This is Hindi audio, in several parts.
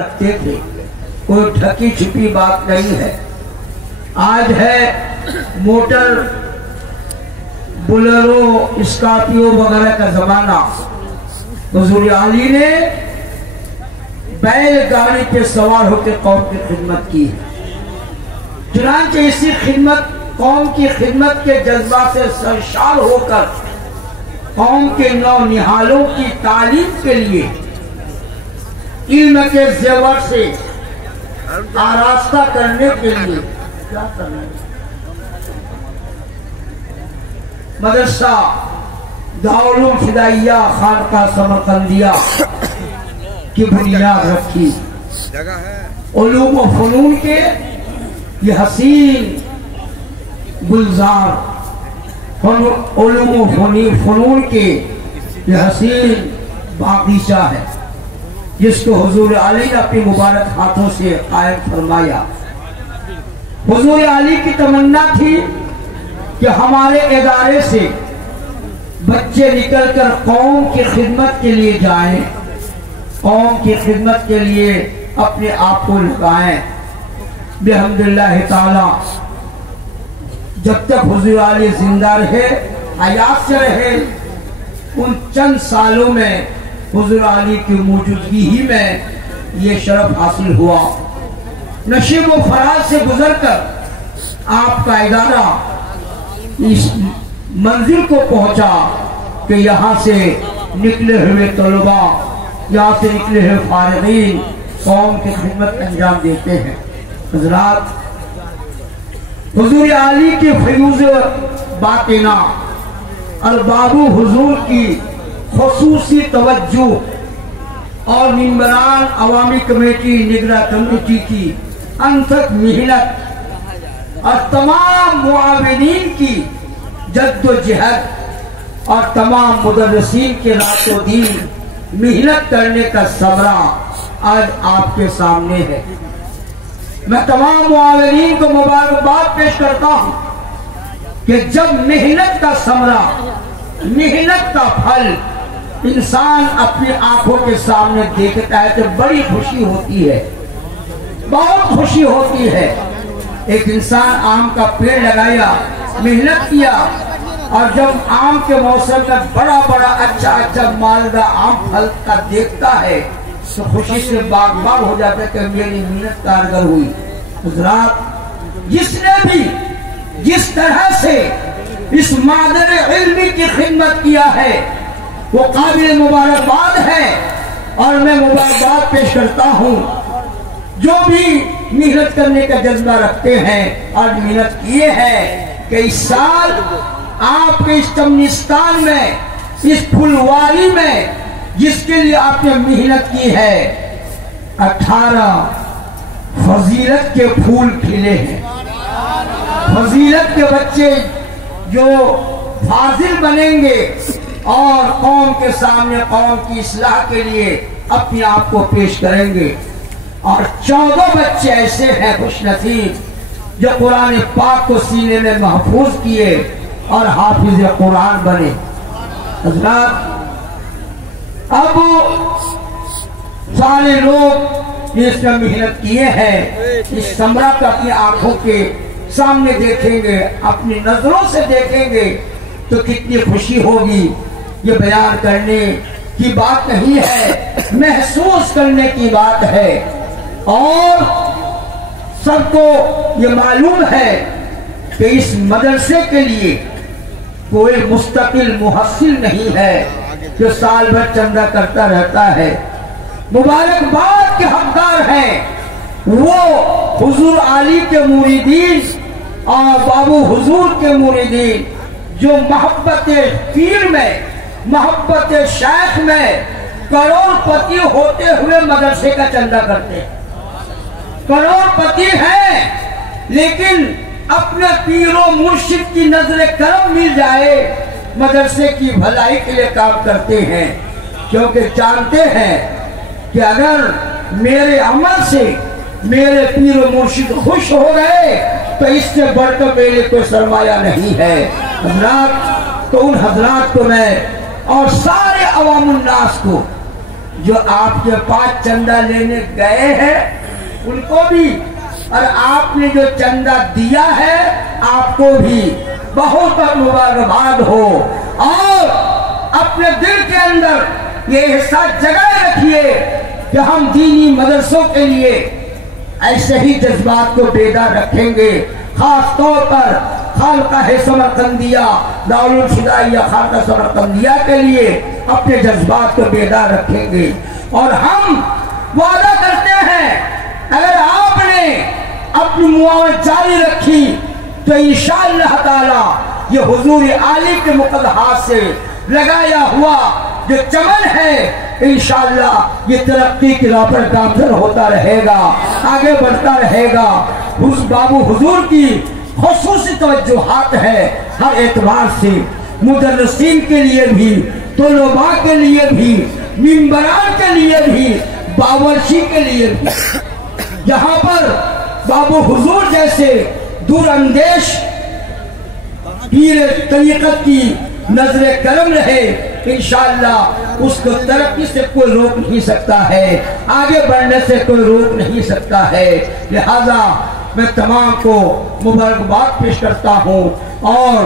रखते थे, कोई ढकी छुपी बात नहीं है। आज है मोटर, बुलेरो, स्कॉर्पियो वगैरह का जमाना। हुजूर आली ने बैलगाड़ी पे सवार होकर कौम की खिदमत की है। चुनांचे इसी खिदमत, कौम की खिदमत के जज्बा से सरशार होकर कौम के नौनिहालों की तालीम के लिए इल्म के जेवर से आरास्ता करने के लिए क्या करना है, मदरसा दारुल फिदाइया खानका समरकंदिया की बुनियाद रखी। उलूम व फनून के ये हसीन गुलजार, उलूम व फनून के ये हसीन बागीचा है जिसको हुजूर अली ने अपने मुबारक हाथों से कायम फरमाया। हुजूर अली की तमन्ना थी कि हमारे इदारे से बच्चे निकलकर कौम की खिदमत के लिए जाएं, कौम की खिदमत के लिए अपने आप को लगाएं। बिहम्दिल्लाह ताला जब तक हुजूर अली जिंदा रहे, हयात से रहे, उन चंद सालों में हुजूर अली की मौजूदगी ही में ये शरफ हासिल हुआ। नशीब व फराज से गुजरकर आपका इदारा इस मंजिल को पहुंचा कि यहाँ से निकले हुए तलबा, यहाँ से निकले हुए फारिगीन कौम की खिदमत अंजाम देते हैं। हज़रात, हुजूर अली की फयूज़ बातिना और बाबू हुजूर की खुसूसी तवज्जो और मिंबरान अवामी कमेटी निगरान कमेटी की अनथक मेहनत और तमाम मुआविनीन की जद्दोजहद और तमाम मुदर्रिसीन के रातों दिन मेहनत करने का समरा आज आपके सामने है। मैं तमाम मुआविनीन को मुबारकबाद पेश करता हूँ कि जब मेहनत का समरा, मेहनत का फल इंसान अपनी आंखों के सामने देखता है तो बड़ी खुशी होती है, बहुत खुशी होती है। एक इंसान आम का पेड़ लगाया, मेहनत किया और जब आम के मौसम में बड़ा बड़ा अच्छा अच्छा मालदार आम फल का देखता है तो खुशी से बाग बाग हो जाता है कि मेरी मेहनत कारगर हुई। हज़रात, जिसने भी जिस तरह से इस मादर इल्मी की खिदमत किया है वो काबिल मुबारकबाद है और मैं मुबारकबाद पेश करता हूँ। जो भी मेहनत करने का जज्बा रखते हैं और मेहनत किए हैं कि इस साल आपके इस चमनिस्तान में, इस फुलवारी में जिसके लिए आपने मेहनत की है, 18 फजीलत के फूल खिले हैं। फजीलत के बच्चे जो फाजिल बनेंगे और कौम के सामने कौम की इस्लाह के लिए अपने आप को पेश करेंगे। और 14 बच्चे ऐसे हैं खुशनसीब जो कुरान पाक को सीने में महफूज किए और हाफिज कुरान बने। हज़रात, अब सारे लोग इसमें मेहनत किए हैं, इस समरा को अपनी आंखों के सामने देखेंगे, अपनी नजरों से देखेंगे तो कितनी खुशी होगी। ये बयान करने की बात नहीं है, महसूस करने की बात है। और सबको ये मालूम है कि इस मदरसे के लिए कोई मुस्तकिल मुहस्सिल नहीं है जो साल भर चंदा करता रहता है। मुबारकबाद के हकदार हैं वो हुजूर अली के मुरीदीन और बाबू हुजूर के मुरीदीन जो मोहब्बत पीर में, मोहब्बत शेख में करोड़पति होते हुए मदरसे का चंदा करते हैं। करोड़पति हैं लेकिन अपने पीरों मुर्शिद की नजर करम मिल जाए मदरसे की भलाई के लिए काम करते हैं, क्योंकि जानते हैं कि अगर मेरे अमल से मेरे पीर मुर्शिद खुश हो गए तो इससे बढ़कर मेरे कोई सरमाया नहीं है। हज़रात, तो उन हज़रात को मैं और सारे अवामुन्नास को जो आपके पास चंदा लेने गए हैं उनको भी, और आपने जो चंदा दिया है आपको भी बहुत बहुत मुबारकबाद हो। और अपने दिल के अंदर ये एहसास जगाए रखिए कि हम दीनी मदरसों के लिए ऐसे ही जज्बात को बेदार रखेंगे। खास तौर पर खालका समरकंदिया दारुल फिदाइया खालका समरकंदिया के लिए अपने जज्बात को बेदार रखेंगे। और हम वादा करते हैं अगर आपने अपनी मुआवनत जारी रखी तो इंशाअल्लाह ताला ये हुजूर आली के मुक़द्दस हाथ से लगाया हुआ जो चमन है इंशाअल्लाह ये तरक्की की राह पर गामजन होता रहेगा, आगे बढ़ता रहेगा। उस बाबू हुजूर की खुसूसी तवज्जुहात है हर एतबार से, मुदर्रिसीन के लिए भी, तलबा के लिए भी, मिंबरान के लिए भी, बावर्ची के लिए भी। जहाँ पर बाबू हुजूर जैसे दूरअंदेश पीर तरीक़त की नजरे करम रहे इंशाअल्लाह उसको तरक्की से कोई रोक नहीं सकता है, आगे बढ़ने से कोई रोक नहीं सकता है। लिहाजा मैं तमाम को मुबारकबाद पेश करता हूँ और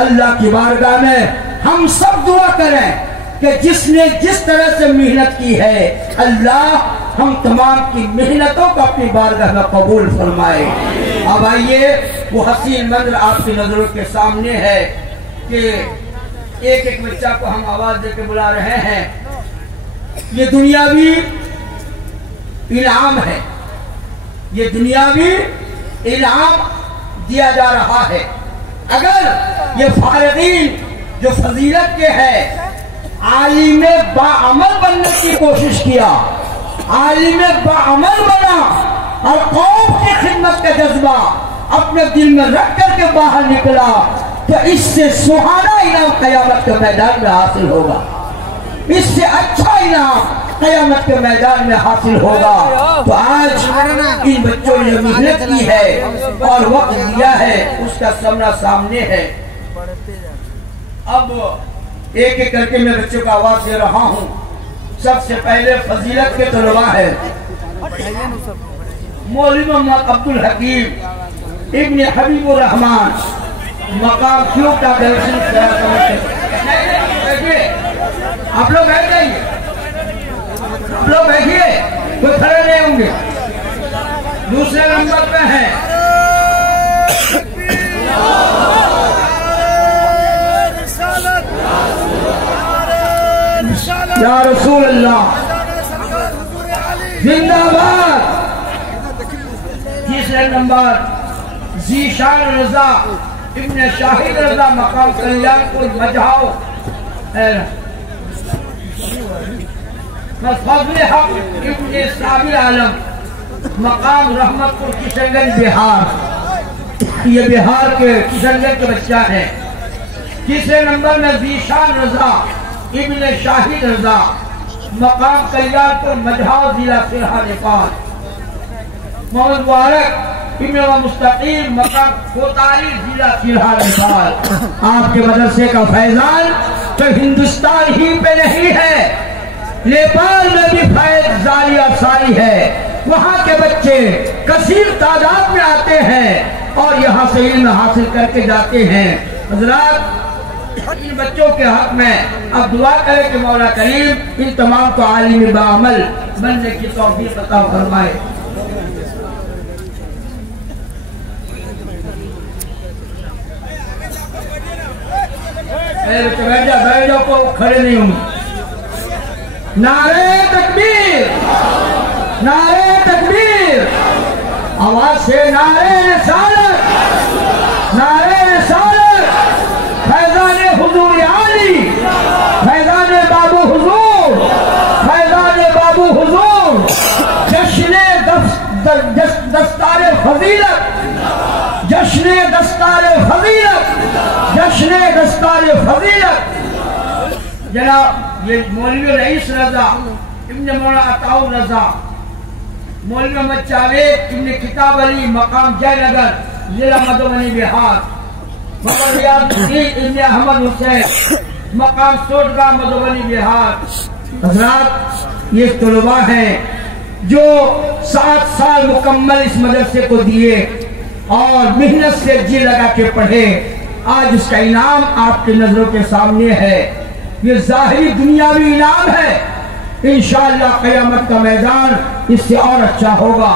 अल्लाह की बारगाह में हम सब दुआ करें कि जिसने जिस तरह से मेहनत की है अल्लाह हम तमाम की मेहनतों को अपनी बारगाह में कबूल फरमाए। अब आइए वो हसीन मंजर आपकी नजरों के सामने है कि एक एक बच्चा को हम आवाज देकर बुला रहे हैं। ये दुनियावी इनाम है, ये दुनियावी इनाम दिया जा रहा है। अगर ये फारिगीन जो फजीलत के हैं आलिम बाअमल बनने की कोशिश किया, आलिम बाअमल बना और कौम की खिदमत का जज्बा अपने दिल में रख करके बाहर निकला तो इससे सुहाना इनाम क़यामत के मैदान में हासिल होगा, इससे अच्छा इनाम क़यामत के मैदान में हासिल होगा। तो आज इन बच्चों ने मेहनत की है और वक्त दिया है, उसका समरा सामने है। अब एक एक करके मैं बच्चों को आवाज दे रहा हूँ। सबसे पहले फजीलत के तलबा है मौलवी मोहम्मद अब्दुल हकीम इब्न हबीबुर रहमान मकाम क्यों का दर्शन आप लोग बैठ जाइए, आप लोग बैठिए, कोई खड़े नहीं होंगे। दूसरे नंबर पे है या रसूल अल्लाह जिंदाबाद। तीसरे नंबर ज़ीशान रजा इब्न शाहिद रजा मकाम कल्याणपुर मजहाओ फजल हक इब्न साबिर आलम मकाम रहमतपुर किशनगंज बिहार। ये बिहार के किशनगंज के बच्चा है। तीसरे नंबर में ज़ीशान रजा इब्न शाहिद रजा मकाम कल्याणपुर मजहाओ जिला सिरहा नेपाल। मोहम्मद मुबारक इब्न मुस्तकीम मकाम कोतारी जिला सिरहा नेपाल। आपके मदरसे का फैजान तो हिंदुस्तान ही पे नहीं है, नेपाल में भी फैज जारी और सारी है। वहाँ के बच्चे कसीर तादाद में आते हैं और यहाँ से इल्म हासिल करके जाते हैं। हज़रात इन बच्चों के हक में अब दुआ करें कि मौला करीम इन तमाम को आलिम बाअमल बनने की तौफीक अता फरमाए। बैठ जाओ को खड़े नहीं होंगे। नारे तकबीर, नारे तकबीर, आवाज से नारे रिसालत, नारे रिसालत। फैजाने हुजूर आली, फैजाने बाबू हुजूर, फैजाने बाबू हुजूर। जश्ने दस्तारे फजीलत, जश्ने दस्तारे फजीलत, जश्ने दस्तारे फजीलत। जनाब ये मौलवी रईस रजा इब्न मौलाना अताउर रजा, मौलवी मोहम्मद जावेद इब्न किताब अली मकाम जयनगर जिला मधुबनी बिहार। मोहम्मद रियाजुद्दीन इब्न अहमद हुसैन मकाम सोटगा मधुबनी बिहार। हज़रात ये तलबा हैं जो 7 साल मुकम्मल इस मदरसे को दिए और मेहनत से जी लगा के पढ़े। आज उसका इनाम आपकी नजरों के सामने है। ये जाहिरी दुनियावी इनाम है, इंशाअल्लाह क़यामत का मैदान इससे और अच्छा होगा।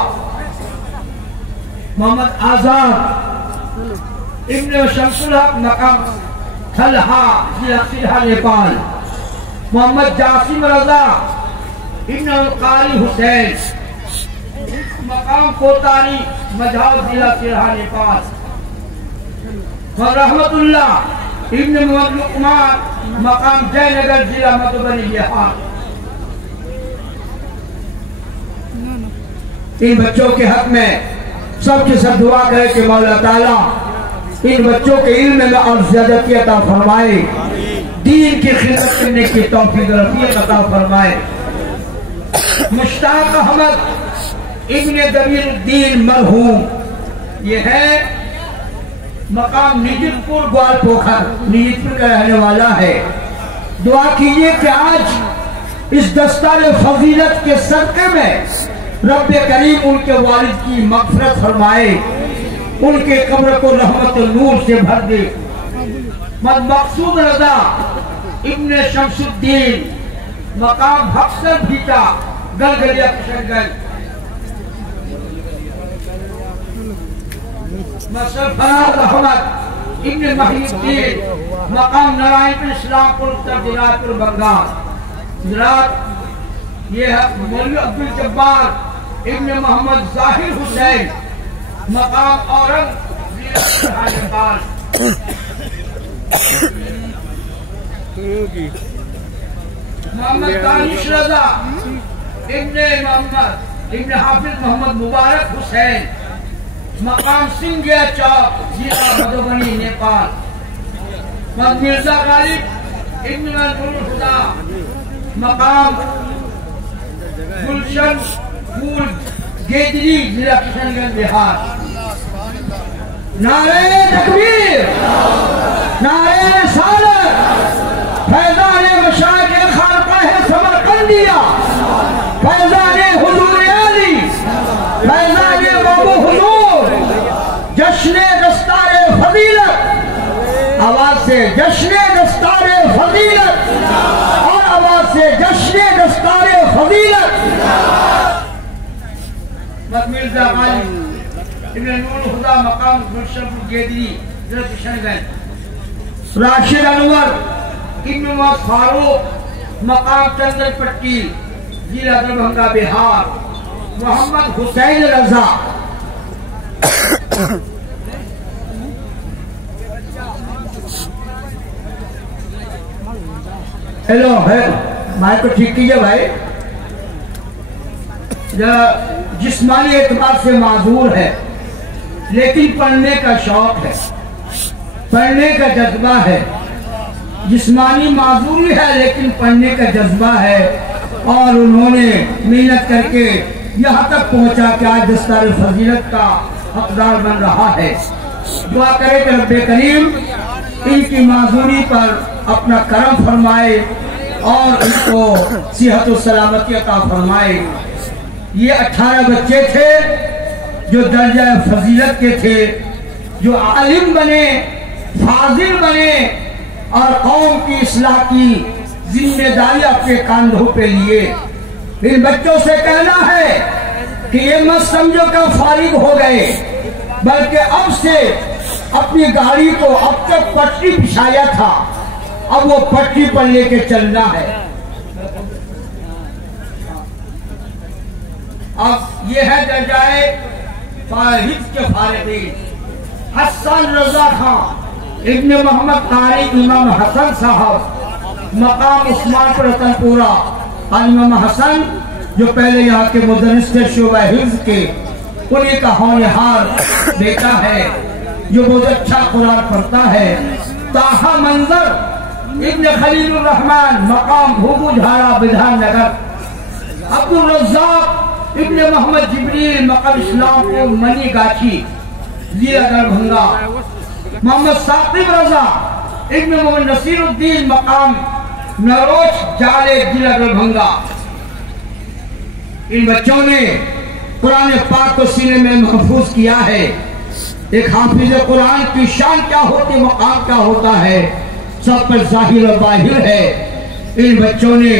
मोहम्मद आजाद इब्न शमसुल हक मकाम खलहा जिला सिरहा नेपाल। मोहम्मद जासिम रजा इब्न कारी हुसैन मकाम कोतारी मझाव जिला सिरहा नेपाल। रहमतुल्लाह इब्न मोहम्मद लुकमान मकाम जयनगर जिला मधुबनी बिहार। इन बच्चों के हक में सबके सब दुआ करे कि मौला ताला इन बच्चों के इल्म में और ज़्यादती अता फरमाए, दीन की खिदमत करने की तौफीक रफ़ीक अता फरमाए। मुश्ताक अहमद इब्न दबीरुद्दीन मरहूम ये है मकाम निजितपुर ग्वालपोखर, निजितपुर का रहने वाला है। दुआ कीजिए कि आज इस दस्तार फजीलत के सदक़े में रब करीम उनके वालिद की मग़फ़िरत फरमाए, उनके कब्र को रहमत और नूर से भर दे। मकसूद रजा इब्न शमसुद्दीन मकाम हक्सर भीटा गलगलिया किशनगंज। फराज अहमद इब्न महिउद्दीन मकाम नारायणपुर इस्लामपुर उत्तर दिनाजपुर बंगाल गुजरात। ये है मौलवी अब्दुल जब्बार इब्न मोहम्मद जाहिर हुसैन मकाम औरंग नेपाल। मोहम्मद दानिश रजा इब्न मोहम्मद इब्न हाफिज मोहम्मद मुबारक हुसैन मकाम सिंगिया चौक जिला मधुबनी नेपाल। मिर्जा गालिब इब्न मंसूर खुदा मकाम गुलशन फूल गेदरी जिला किशनगंज बिहार। नारे तकबीर, नारे रिसालत, फैज़ान मशाइख़ खानक़ाह समरकंदिया, फैज़ान हुज़ूर अली, फैज़ान बाबू हुज़ूर, जश्न दस्तार फजीलत, आवाज से जश्न दस्तार फजीलत और आवाज से जश्न दस्तार फजीलत। मिर्जा गालिब इब्न नूर खुदा मकाम गुलशनपुर गेदरी जिला किशनगंज। राशिद अनवर इब्न मोहम्मद फारूक मकाम चंदनपट्टी जिला दरभंगा बिहार। मोहम्मद हुसैन रजा हेलो है माइक को ठीक कीजिए भाई। जिस्मानी एतबार से माजूर है लेकिन पढ़ने का शौक है, पढ़ने का जज्बा है। जिस्मानी माजूरी है लेकिन पढ़ने का जज्बा है और उन्होंने मेहनत करके यहाँ तक पहुँचा कि आज दस्तार फजीलत का हकदार बन रहा है। दुआ करे कि रब्बे करीम इनकी माजूरी पर अपना करम फरमाए और इनको सेहत और सलामती अता फरमाए। ये 18 बच्चे थे जो दर्जा फजीलत के थे, जो आलिम बने, फाजिल बने और कौम की इस्लाह की जिम्मेदारी अपने कंधों पे लिए। इन बच्चों से कहना है कि ये मत समझो कि फारिग हो गए, बल्कि अब से अपनी गाड़ी को अब तक पटरी बिछाया था, अब वो पटरी पर लेके चलना है। अब ये है दर्जाए फारिग के फारिगीन। हसन रजा खान इब्न मोहम्मद तारिक इमाम हसन साहब मकाम उस्मानपुर रतनपुरा। इमाम हसन जो पहले यहाँ के मुदर्रिस थे शोबा हिफ्ज़ के, उन्हीं का होनहार बेटा है जो बहुत अच्छा कुरान पढ़ता है। ताहा मंजर इब्न खलीलुर रहमान मकाम भूबुझाड़ा विधाननगर। अब्दुल रज़्ज़ाक़ इब्न मोहम्मद जिब्रील मकाम इस्लामपुर मनीगाछी जिला दरभंगा। मोहम्मद साकिब रजा इब्न मोहम्मद नसीरुद्दीन मकाम नरोच जाले जिला दरभंगा। इन बच्चों ने कुरान पाक को सीने में महफूज किया है। एक हाफिज कुरान की शान क्या होती, मकाम क्या होता है, सब पर जाहिर और बाहिर है। इन बच्चों ने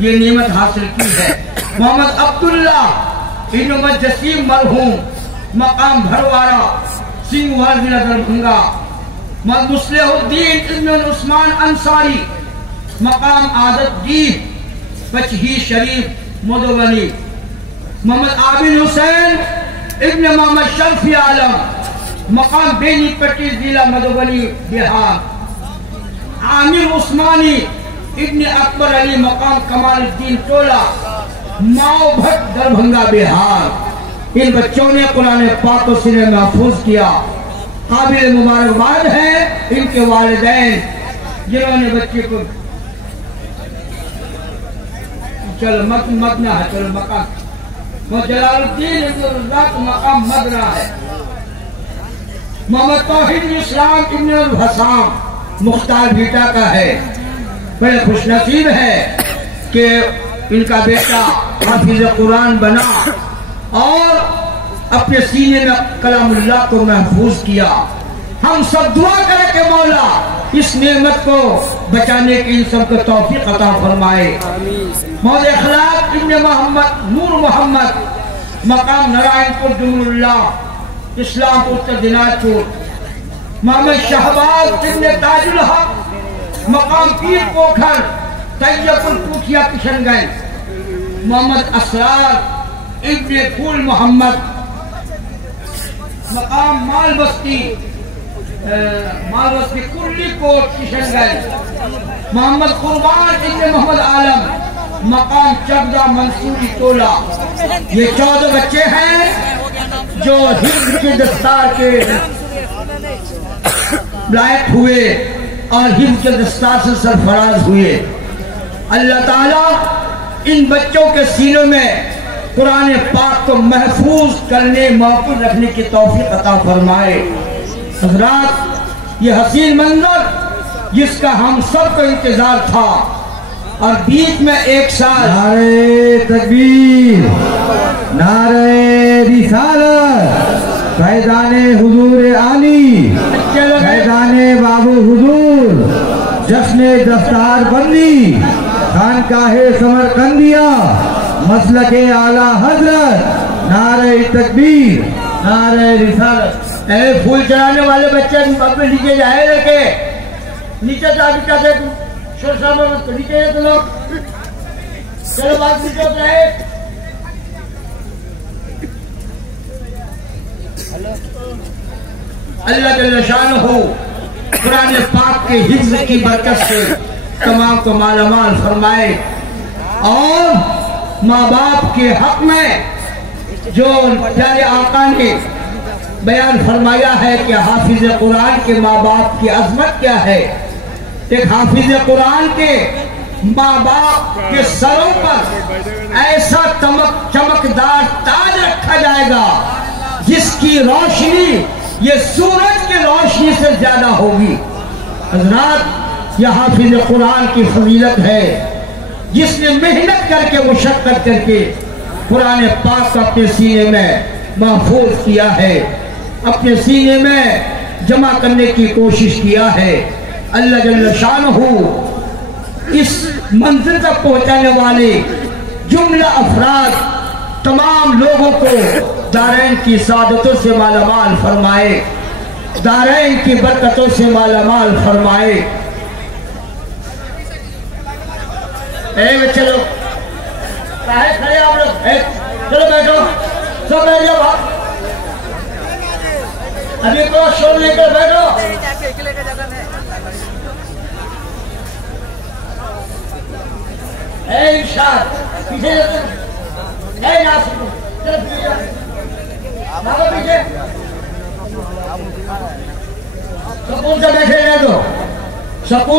ये नेमत हासिल की है। मोहम्मद अब्दुल्ला इब्न जसीम मरहूम, मकाम भरवाड़ा, सिंहवार जिला दरभंगा। मोहम्मद मुस्लिहुद्दीन इब्न उस्मान अंसारी, मकाम आदतगीर, पचही शरीफ, मधुबनी। मोहम्मद आबिद हुसैन इब्न मोहम्मद शर्फी आलम, मकाम बेनीपट्टी जिला मधुबनी बिहार। आमिर उस्मानी इब्न अकबर अली, मकाम कमालुद्दीन टोला, माओ भट्ट दरभंगा बिहार। इन बच्चों ने कुरान पाक को सीने में महफूज किया। काबिल मुबारकबाद है इनके वालिदैन जिन्होंने बच्चे को चलो मत ना है, चलो मकाम जलालुद्दीन मकाम मदना है। मोहम्मद तौहीद इस्लाम इब्न हसाम मुख्तार भीटा का है। बड़े खुशनसीब है कि इनका बेटा हाफिज कुरान बना और अपने सीने में कलामुल्लाह को महफूज किया। हम सब दुआ करें कि मौला इस नेमत को बचाने की इन सबको तौफीक अता फरमाए। मौला इखलाक इब्न मोहम्मद नूर मोहम्मद, मकाम नारायणपुर जुमरुल्ला, इस्लामपुर उत्तर दिनाजपुर। मोहम्मद शहबाज इब्न ताजुल हक, मकाम पीर पोखर, तैयबपुर पुखिया किशनगंज। मोहम्मद असरार इब्न फूल मोहम्मद, मकाम मालबस्ती कुर्ली कोट किशनगंज। मोहम्मद कुर्बान इब्न मोहम्मद आलम, मकाम चबदा मंसूरी टोला। ये 14 बच्चे हैं जो हिफ्ज़ के दस्तार के लायक हुए और हिफ्ज़ के दस्तार से सरफराज हुए। अल्लाह ताला इन बच्चों के सीनों में कुरान पाक को महफूज करने, महफूज रखने की तौफीक अता फरमाए। हज़रात, ये हसीन मंजर जिसका हम सबको इंतजार था और बीच में एक साल नारे तकबीर, नारे रिसालत, फैज़ाने हुजूर आली, फैज़ाने बाबू हुजूर, जश्ने दस्तार बंदी, खानकाहे समरकंदिया, मसलके आला हजरत, नारे तकबीर, नारे रिसालत। फूल चढ़ाने वाले बच्चे अपने नीचे जाए रखे, नीचे चाबी का दे शोर साहब नीचे है तो लोग चलो बात नीचे रहे। अल्लाह जल्ल शानहू कुरान पाक के हिफ्ज़ की बरकत से तमाम को मालामाल फरमाए और माँ बाप के हक में जो प्यारे आका ने बयान फरमाया है कि हाफिज कुरान के माँ बाप की अजमत क्या है। एक हाफिज कुरान के माँ बाप के सरों पर ऐसा चमकदार ताज रखा जाएगा जिसकी रोशनी ये सूरज की रोशनी से ज्यादा होगी। हज़रात, यह हाफिज कुरान की फजीलत है जिसने मेहनत करके, मुशक्कत करके कुरान पाक को अपने सीने में महफूज किया है, अपने सीने में जमा करने की कोशिश किया है। अल्लाह जल्ल शानहू इस मंजिल तक पहुंचाने वाले जुमला अफराद तमाम लोगों को दारैन की सादतों से मालामाल फरमाए, दारैन की बरकतों से मालामाल फरमाए। चलो खड़े आप लोग, चलो बैठो, सब बैठ जाओ, अभी को शोर लेकर बैठो। इरशाद पीछे पीछे सुकून से बैठे रह दो, सुकून।